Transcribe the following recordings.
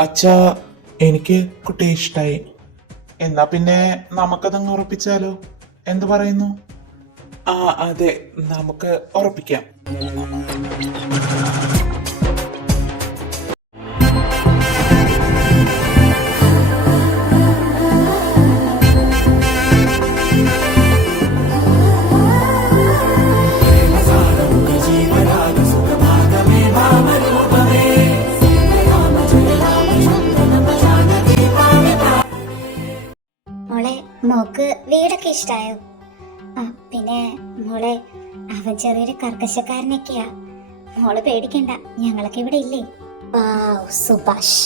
അച്ഛാ, എനിക്ക് കുട്ടിയെ ഇഷ്ടായി. എന്നാ പിന്നെ നമുക്കതങ്ങ് ഉറപ്പിച്ചാലോ? എന്തു പറയുന്നു? ആ, അതെ, നമുക്ക് ഉറപ്പിക്കാം. മോളെ, മോക്ക് വീടൊക്കെ ഇഷ്ടായോ? ആ, പിന്നെ മോളെ, അവൻ ചെറിയൊരു കർക്കശക്കാരനൊക്കെയാ. മോള് പേടിക്കണ്ട, ഞങ്ങളൊക്കെ ഇവിടെ ഇല്ലേ? സുഭാഷ്,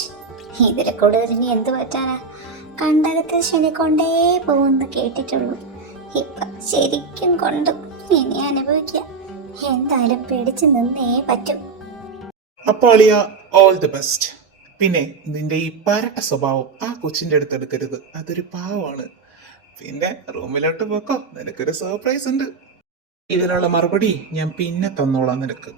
ഇതിലെ കൂടുതൽ ഇനി എന്ത് പറ്റാനാ? കണ്ടകത്ത് ശനി കൊണ്ടേ പോകുന്നു കേട്ടിട്ടുള്ളൂ. ഇപ്പൊ ശരിക്കും കൊണ്ട് ഇനി അനുഭവിക്കാം. എന്തായാലും പിടിച്ചു നിന്നേ പറ്റും. അപ്പൊ അളിയ, ഓൾ ദി ബെസ്റ്റ്. പിന്നെ നിന്റെ ഈ പരട്ട സ്വഭാവം ആ കൊച്ചിന്റെ അടുത്ത് എടുക്കരുത്, അതൊരു പാവമാണ്. പിന്നെ റൂമിലോട്ട് പോക്കോ, നിനക്കൊരു സർപ്രൈസ് ഉണ്ട്. ഇതിനുള്ള മറുപടി ഞാൻ പിന്നെ തന്നോളാം നിനക്ക്.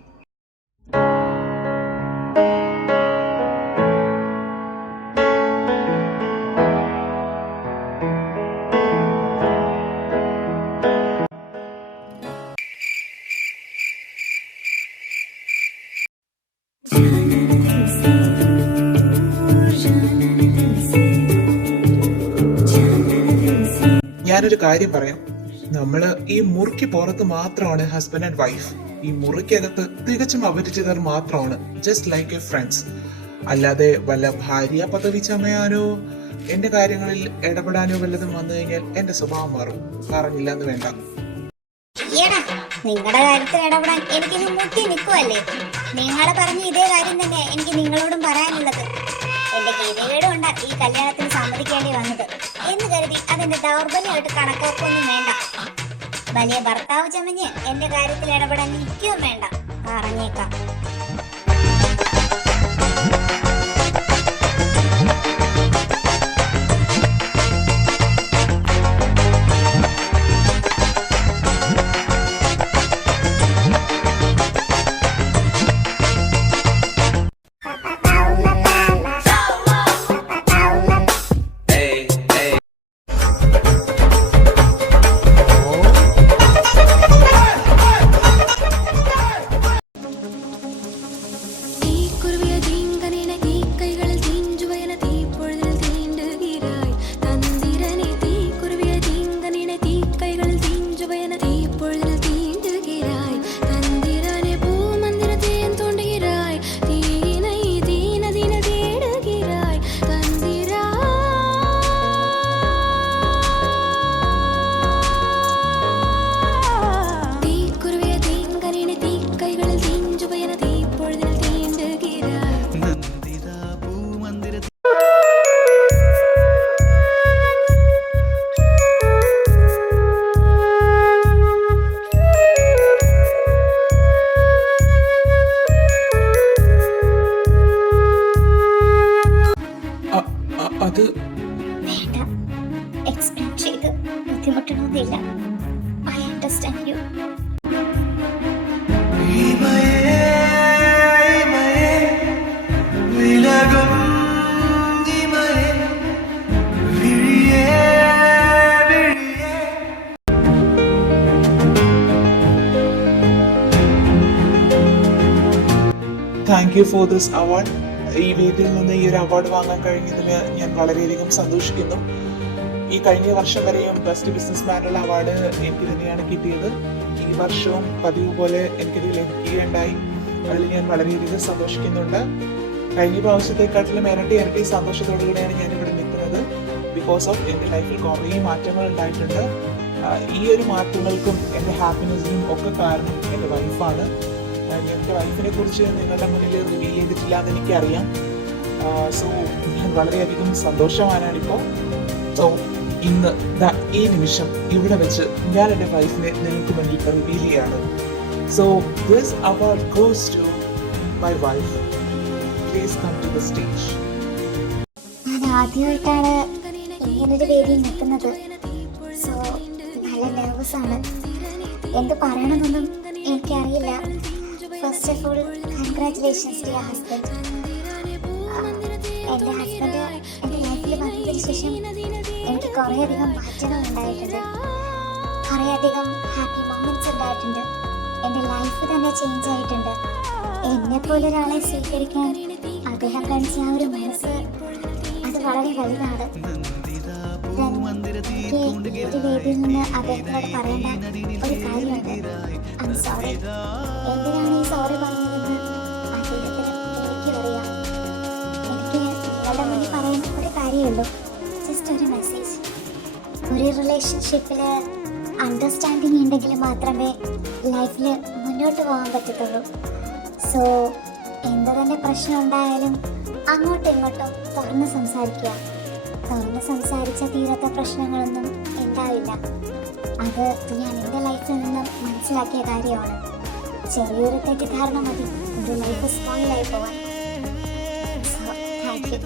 ഞാനൊരു കാര്യം പറയാം. നമ്മള് ഈ മുറിക്ക് പുറത്ത് മാത്രമാണ് ഹസ്ബൻഡ് ആൻഡ് വൈഫ്. ഈ മുറിക്കകത്ത് തികച്ചും അപരിചിതർ മാത്രമാണ്, ജസ്റ്റ് ലൈക്ക് എ ഫ്രണ്ട്സ്. അല്ലാതെ വല്ല ഭാര്യ പദവി ചമയാനോ എന്റെ കാര്യങ്ങളിൽ ഇടപെടാനോ വല്ലതും വന്നു കഴിഞ്ഞാൽ എന്റെ സ്വഭാവം മാറും. പറഞ്ഞില്ല എന്ന് വേണ്ട. നിങ്ങളുടെ കാര്യത്തിൽ ഇടപെടാൻ എനിക്ക് മുട്ടി നിൽക്കുവല്ലേ? നിങ്ങളെ പറഞ്ഞ ഇതേ കാര്യം തന്നെ എനിക്ക് നിങ്ങളോടും പറയാനുള്ളത്. എന്റെ ഗതികേടും ഉണ്ട് ഈ കല്യാണത്തിന് സമ്മതിക്കേണ്ടി വന്നത് എന്ന് കരുതി അതിന്റെ ദൗർബല്യമായിട്ട് കണക്കാക്കൊന്നും വേണ്ട. വലിയ ഭർത്താവ് ചമഞ്ഞ് എന്റെ കാര്യത്തിൽ ഇടപെടാൻ നിൽക്കുകയും വേണ്ട, പറഞ്ഞേക്കാം. അത് വേണ്ട, എക്സ്പ്ലെയിൻ ചെയ്ത് ബുദ്ധിമുട്ടണമെന്നില്ല. I understand you. Thank you for this award. ഈ വീട്ടിൽ നിന്ന് ഈ ഒരു അവാർഡ് വാങ്ങാൻ കഴിഞ്ഞതിൽ ഞാൻ വളരെയധികം സന്തോഷിക്കുന്നു. ഈ കഴിഞ്ഞ വർഷം വരെയും ബെസ്റ്റ് ബിസിനസ്മാനുള്ള അവാർഡ് എനിക്ക് തന്നെയാണ് കിട്ടിയത്. ഈ വർഷവും പതിവ് പോലെ എനിക്കത് ലഭിക്കുകയുണ്ടായി. അതിൽ ഞാൻ വളരെയധികം സന്തോഷിക്കുന്നുണ്ട്. കഴിഞ്ഞ പ്രാവശ്യത്തെക്കാട്ടിലും ഇരട്ടി സന്തോഷത്തോടുകൂടിയാണ് ഞാൻ ഇവിടെ നിൽക്കുന്നത്. ബിക്കോസ് ഓഫ് എൻ്റെ ലൈഫിൽ കുറേ മാറ്റങ്ങൾ ഉണ്ടായിട്ടുണ്ട്. ഈ ഒരു മാറ്റങ്ങൾക്കും എൻ്റെ ഹാപ്പിനെസ്സിനും ഒക്കെ കാരണം എൻ്റെ വൈഫാണ്. എൻ്റെ വൈഫിനെ കുറിച്ച് നിങ്ങളുടെ മുന്നിൽ റിവീൽ ചെയ്തിട്ടില്ല എന്ന് എനിക്കറിയാം. സോ ഞാൻ വളരെയധികം സന്തോഷവാനാണിപ്പോൾ. സോ ഇന്ന് ഈ നിമിഷം ഇവിടെ വെച്ച് ഞാൻ എൻ്റെ വൈഫിനെ നിങ്ങൾക്ക് മുന്നിൽ റിവീൽ ചെയ്യാണ്. So this award goes to my wife. Please come to the stage. ഞാൻ ആദ്യമായിട്ടാണ് ഇങ്ങനൊരു വേദിയിൽ നിൽക്കുന്നത്. സോ നല്ല നെർവസ് ആണ്. എന്ത് പറയണമെന്നൊന്നും എനിക്കറിയില്ല. First of all, congratulations to your husband. എൻ്റെ ഹസ്ബൻഡ് എൻ്റെ ലൈഫിൽ വന്നതിന് ശേഷം എനിക്ക് കുറേയധികം മാറ്റങ്ങൾ ഉണ്ടായിട്ടുണ്ട്, കുറേയധികം ഹാപ്പി മൊമെന്റ്സ് ഉണ്ടായിട്ടുണ്ട്. എൻ്റെ ലൈഫ് തന്നെ ചേഞ്ച് ആയിട്ടുണ്ട്. എന്നെപ്പോലെ ഒരാളെ സ്വീകരിക്കാൻ അദ്ദേഹം കാണിച്ച ആ ഒരു മനസ്സ് അത് വളരെ വലുതാണ്. എനിക്ക് ഈ ഒരു വേദിയിൽ നിന്ന് അദ്ദേഹത്തിനോട് പറയേണ്ട ഒരു കാര്യമുണ്ട്. I sorry. എന്തിനാണ് ഈ സോറി പറഞ്ഞതെന്ന് അദ്ദേഹത്തിന് എനിക്കറിയാം. എനിക്ക് നിങ്ങളുടെ മുന്നിൽ പറയാൻ ഒരു കാര്യമുള്ളൂ, ജസ്റ്റ് ഒരു മെസ്സേജ്. ഒരു റിലേഷൻഷിപ്പിൽ അണ്ടർസ്റ്റാൻഡിങ് ഉണ്ടെങ്കിൽ മാത്രമേ ലൈഫിൽ മുന്നോട്ട് പോകാൻ പറ്റത്തുള്ളൂ. സോ എന്ത് തന്നെ പ്രശ്നം ഉണ്ടായാലും അങ്ങോട്ടും ഇങ്ങോട്ടും തുറന്ന് സംസാരിക്കുക. തുറന്ന് സംസാരിച്ച തീരാത്ത പ്രശ്നങ്ങളൊന്നും ഉണ്ടാവില്ല. അത് ഞാൻ എൻ്റെ ലൈഫിൽ നിന്നും മനസ്സിലാക്കിയ കാര്യമാണ്. ചെറിയൊരു തെറ്റിദ്ധാരണ മതി ഒരു ലൈഫ് സ്പോയിലായി പോവാൻ. So thank you.